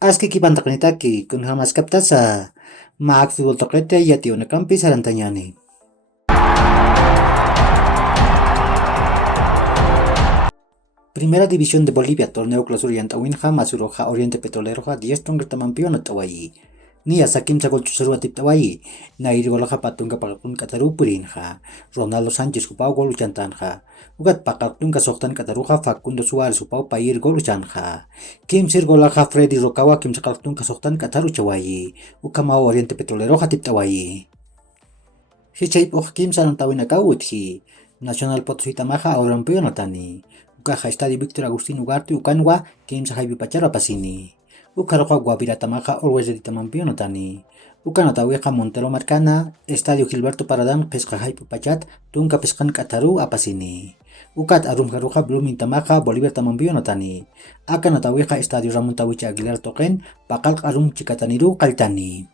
Aski kipan taknitaki kun hamas kaptasa maak futbol toklete yati una kampi sarantanyani. Primera División de Bolivia, torneo clausura yantawinja, Masuroja, Oriente Petroleroja, 10 tonga tamampion atawayi. Ni asakim sagol chusaru atiptawayi. Na irgolaja patunga pakakun kataru purinja. Ronaldo Sánchez kupau gol uchantanja. Ugat pakakun soktan kataruja Facundo Suárez upau pair gol uchanja. Kim sirgolaja Freddy Rocawa kim sakakun soktan kataru chawayi. Ukamao Oriente Petroleroja tiptawayi. Hichayp kim sarantawina kawutji. Nacional Potosí tamaja aurampion atani. Ukaja Estadio Víctor Agustín Ugarte ukanwa kimsa haybi pachara pasini. Ukarwa Guapiratamaja Always de Tamampion tani. Ukanatawiqa Montero Marcana Estadio Gilberto Paradán pesca haypi pachat tunka pescan Kataru apasini. Ukat Arumjaruja Blooming Tamaja Bolívar Tamampion tani. Akanatawiqa Estadio Ramón Tawicha Aguilar Toquen Pakal Arum Chikataniru Kaltani.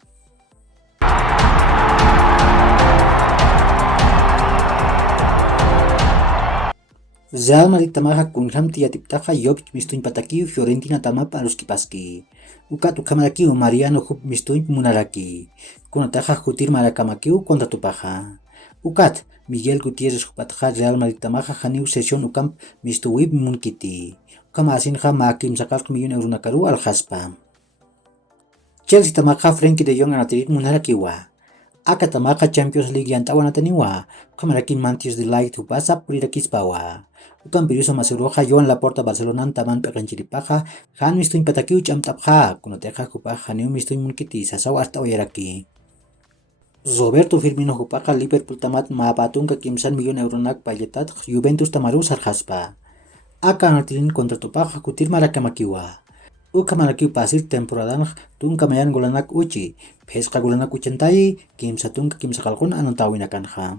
Real Madrid tamaja kunham tiyatiptaja Jovic mistuin patakiu Fiorentina tamapa aluskipaski. Ukat ukamarakiu Mariano hub mistuin munaraki. Kunataja jutir marakamakiu kontra tupaja. Ukat Miguel Gutiérrez hupataja Real Madrid tamaja janiu sesión ukam mistuwib munkiti. Ukama asinja makim sakal €1,000,000 nakaru al haspa. Chelsea tamaja Frenkie de Jong anatirit munarakiwa. Aka tamaja Champions League yantawan ataniwa. Kamarakin Mantis de Light hupasa pulirakispawa. Ukan pirusa masuroja Joan Laporta Barcelona taman pekanchiripaja han mistuin patakiu chamtapja kunateja hupaja haniu mistuin munkiti sasaw hasta oyaraki. Roberto Firmino hupaja Liverpool tamat maapatunka €15,000,000 nak payetat Juventus tamaru sarjaspa. Aka anatirin kontra tupaja kutir marakamakiwa. Ukamarakiu pasir temporadan tunka mayan golanak uchi pesqa golanak uchantai kimsa tunka kimsa kalkun anantawinakanja.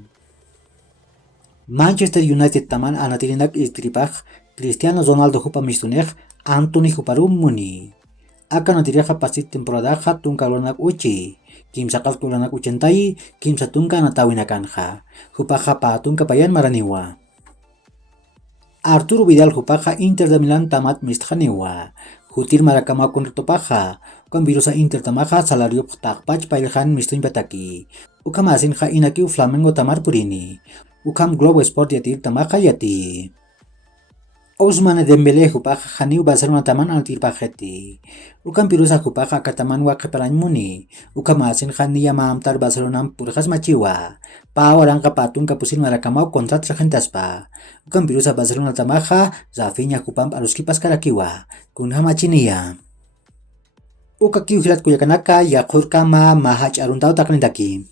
Manchester United taman anatirinak istripaj Cristiano Ronaldo hupa mistunej Anthony huparum muni. Akan anatiriaja pasir temporadaja tunka golanak uchi kimsa kalkun golanak uchantai kimsa tunka anatawinakanja. Hupaja pa tunka payan maraniwa. Arturo Vidal hupaja Inter de Milán tamat mistjaniwa. Hutir marakama kontra topaja. Ukan virusa Inter tamaja salario takpach pailhan mistuin pataki. Ukam asinja inakiu Flamengo tamar purini. Ukam Globo Sport yatir tamaja yati. Ousmane Dembélé hupaja haniu Barcelona taman antir pajeti. Ukam pirusa hupaja kataman waqeparan muni. Ukam asinja niya maamtar Barcelona purjas machiwa. Pawaranka patunka pusin marakamau kontrat rajentaspa. Ukam pirusa Barcelona tamaja Rafinha hupam aluskipas karakiwa. Kunha machinia. Uka kiu hilat kuyakanaka yakur kama mahach aruntau taknindaki.